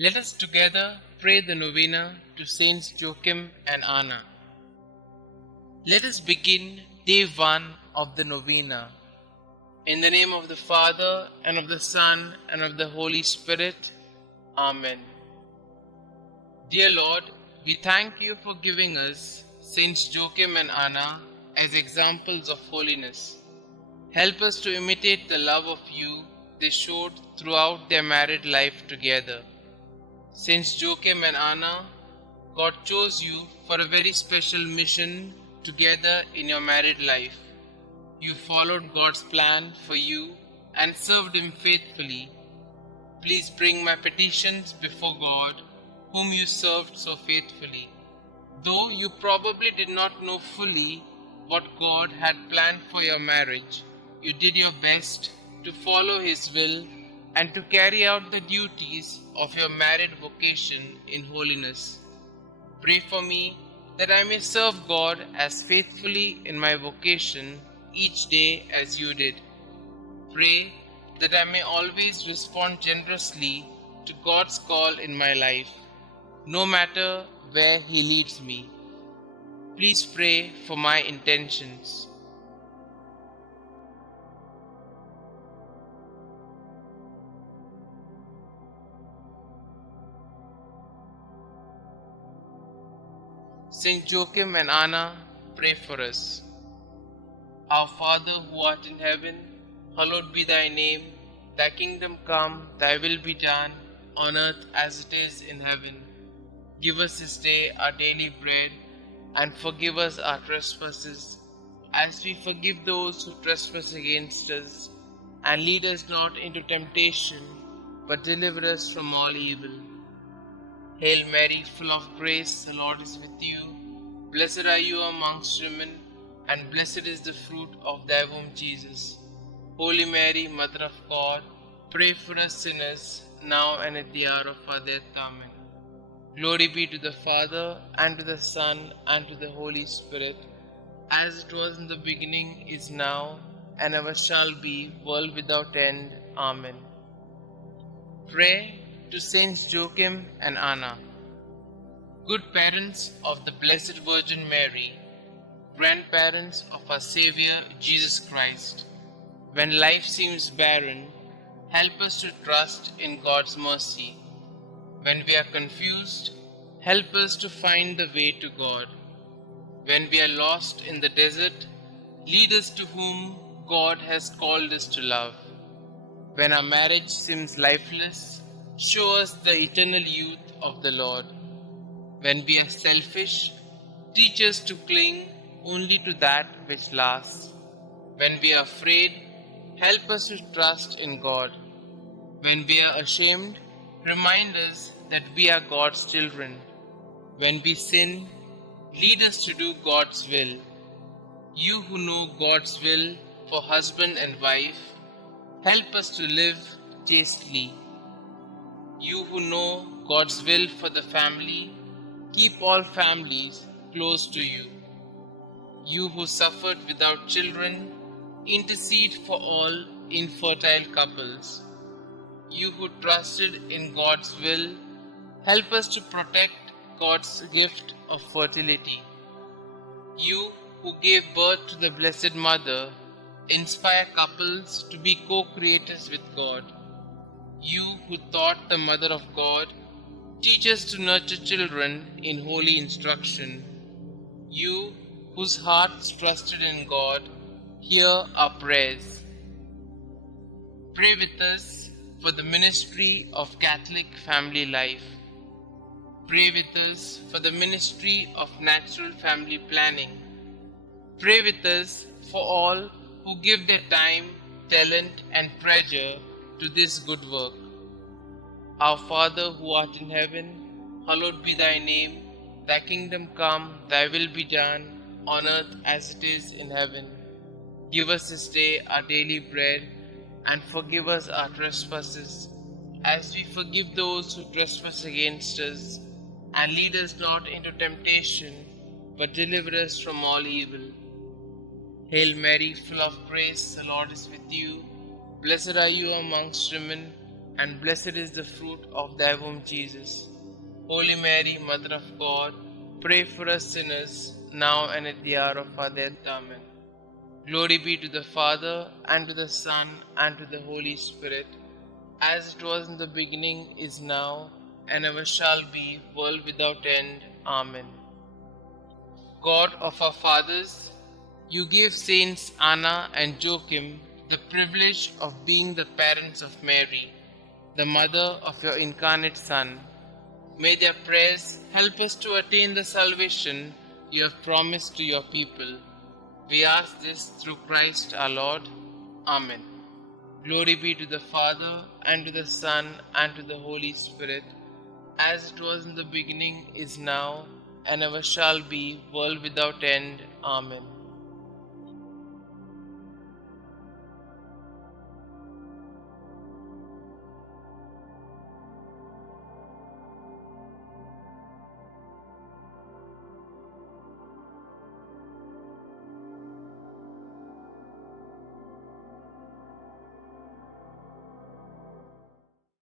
Let us together pray the Novena to Saints Joachim and Anna. Let us begin day 1 of the Novena. In the name of the Father, and of the Son, and of the Holy Spirit. Amen. Dear Lord, we thank you for giving us Saints Joachim and Anna as examples of holiness. Help us to imitate the love of you they showed throughout their married life together. Saints Joachim and Anna, God chose you for a very special mission together in your married life. You followed God's plan for you and served Him faithfully. Please bring my petitions before God, whom you served so faithfully. Though you probably did not know fully what God had planned for your marriage, you did your best to follow His will and to carry out the duties of your married vocation in holiness. Pray for me that I may serve God as faithfully in my vocation each day as you did. Pray that I may always respond generously to God's call in my life, no matter where He leads me. Please pray for my intentions. Saint Joachim and Anna, pray for us. Our Father who art in heaven, hallowed be thy name. Thy kingdom come, thy will be done, on earth as it is in heaven. Give us this day our daily bread, and forgive us our trespasses, as we forgive those who trespass against us. And lead us not into temptation, but deliver us from all evil. Hail Mary, full of grace, the Lord is with you. Blessed are you amongst women, and blessed is the fruit of thy womb, Jesus. Holy Mary, Mother of God, pray for us sinners, now and at the hour of our death. Amen. Glory be to the Father, and to the Son, and to the Holy Spirit, as it was in the beginning, is now, and ever shall be, world without end. Amen. Pray to Saints Joachim and Anna. Good parents of the Blessed Virgin Mary, grandparents of our Xavier, Jesus Christ, when life seems barren, help us to trust in God's mercy. When we are confused, help us to find the way to God. When we are lost in the desert, lead us to whom God has called us to love. When our marriage seems lifeless, show us the eternal youth of the Lord. When we are selfish, teach us to cling only to that which lasts. When we are afraid, help us to trust in God. When we are ashamed, remind us that we are God's children. When we sin, lead us to do God's will. You who know God's will for husband and wife, help us to live chastely. You who know God's will for the family, keep all families close to you. You who suffered without children, intercede for all infertile couples. You who trusted in God's will, help us to protect God's gift of fertility. You who gave birth to the Blessed Mother, inspire couples to be co-creators with God. You who taught the Mother of God, teach us to nurture children in holy instruction. You whose hearts trusted in God, hear our prayers. Pray with us for the ministry of Catholic family life. Pray with us for the ministry of natural family planning. Pray with us for all who give their time, talent, and treasure to this good work. Our Father who art in heaven, hallowed be thy name. Thy kingdom come, thy will be done, on earth as it is in heaven. Give us this day our daily bread, and forgive us our trespasses, as we forgive those who trespass against us. And lead us not into temptation, but deliver us from all evil. Hail Mary, full of grace, the Lord is with you. Blessed are you amongst women, and blessed is the fruit of thy womb, Jesus. Holy Mary, Mother of God, pray for us sinners, now and at the hour of our death. Amen. Glory be to the Father, and to the Son, and to the Holy Spirit, as it was in the beginning, is now, and ever shall be, world without end. Amen. God of our fathers, you gave Saints Anna and Joachim the privilege of being the parents of Mary, the mother of your incarnate Son. May their prayers help us to attain the salvation you have promised to your people. We ask this through Christ our Lord. Amen. Glory be to the Father, and to the Son, and to the Holy Spirit, as it was in the beginning, is now, and ever shall be, world without end. Amen.